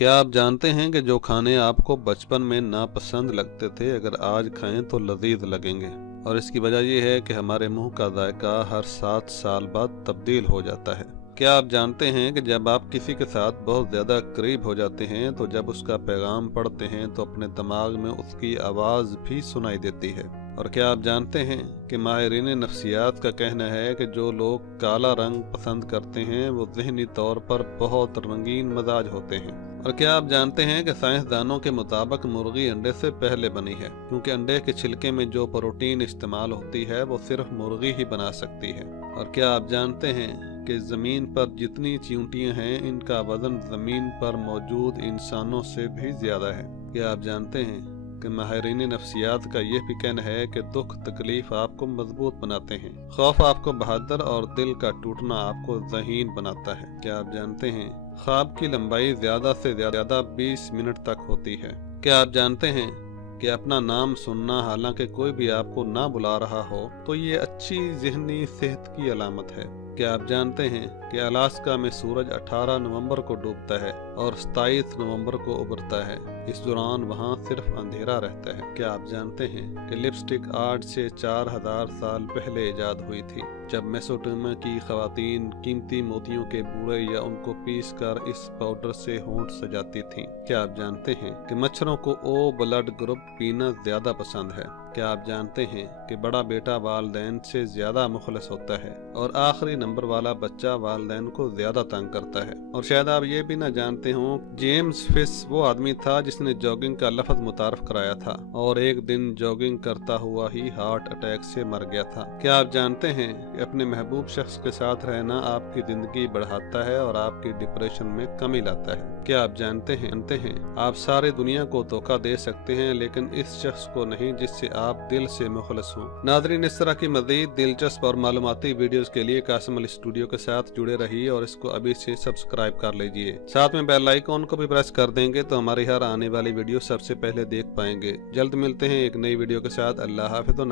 क्या आप जानते हैं कि जो खाने आपको बचपन में नापसंद लगते थे अगर आज खाएं तो लजीज लगेंगे। और इसकी वजह यह है कि हमारे मुंह का जायका हर 7 साल बाद तब्दील हो जाता है। क्या आप जानते हैं कि जब आप किसी के साथ बहुत ज़्यादा करीब हो जाते हैं तो जब उसका पैगाम पढ़ते हैं तो अपने दिमाग में उसकी आवाज़ भी सुनाई देती है। और क्या आप जानते हैं कि माहिरीन नफ्सियात का कहना है कि जो लोग काला रंग पसंद करते हैं वो ज़हनी तौर पर बहुत रंगीन मजाज होते हैं। और क्या आप जानते हैं कि साइंसदानों के मुताबिक मुर्गी अंडे से पहले बनी है, क्योंकि अंडे के छिलके में जो प्रोटीन इस्तेमाल होती है वो सिर्फ मुर्गी ही बना सकती है। और क्या आप जानते हैं कि ज़मीन पर जितनी चींटियां हैं इनका वजन ज़मीन पर मौजूद इंसानों से भी ज़्यादा है। क्या आप जानते हैं कि माहिरीन नफ्सियात का यह भी कहना है कि दुख तकलीफ आपको मजबूत बनाते हैं, खौफ आपको बहादुर और दिल का टूटना आपको ज़हीन बनाता है। क्या आप जानते हैं ख्वाब की लंबाई ज़्यादा से ज़्यादा 20 मिनट तक होती है। क्या आप जानते हैं कि अपना नाम सुनना हालांकि कोई भी आपको ना बुला रहा हो तो ये अच्छी ज़हनी सेहत की अलामत है। क्या आप जानते हैं कि अलास्का में सूरज 18 नवंबर को डूबता है और 27 नवंबर को उभरता है। इस दौरान वहाँ सिर्फ अंधेरा रहता है। क्या आप जानते हैं कि लिपस्टिक आज से 4000 साल पहले इजाद हुई थी, जब मेसोपोटामिया की खवातीन कीमती मोतियों के बूरे या उनको पीस कर इस पाउडर से होंठ सजाती थीं। क्या आप जानते हैं कि मच्छरों को ओ ब्लड ग्रुप पीना ज्यादा पसंद है। क्या आप जानते हैं कि बड़ा बेटा वालिदैन से ज्यादा मुखलिस होता है और आखिरी नंबर वाला बच्चा वालिदैन को ज्यादा तंग करता है। और शायद आप ये भी ना जानते हो, जेम्स फिश वो आदमी था जिसने जॉगिंग का लफ्ज मुतारफ कराया था और एक दिन जॉगिंग करता हुआ ही हार्ट अटैक से मर गया था। क्या आप जानते हैं कि अपने महबूब शख्स के साथ रहना आपकी जिंदगी बढ़ाता है और आपकी डिप्रेशन में कमी लाता है। क्या आप जानते हैं आप सारी दुनिया को धोखा दे सकते हैं लेकिन इस शख्स को नहीं जिससे आप दिल से मुखलिस हों। नाज़रीन, इस तरह की मज़ीद दिलचस्प और मालूमाती वीडियोस के लिए कासिम अल स्टूडियो के साथ जुड़े रहिए और इसको अभी से सब्सक्राइब कर लीजिए। साथ में बेल आइकॉन को भी प्रेस कर देंगे तो हमारी हर आने वाली वीडियो सबसे पहले देख पाएंगे। जल्द मिलते हैं एक नई वीडियो के साथ। अल्लाह हाफ़िज़।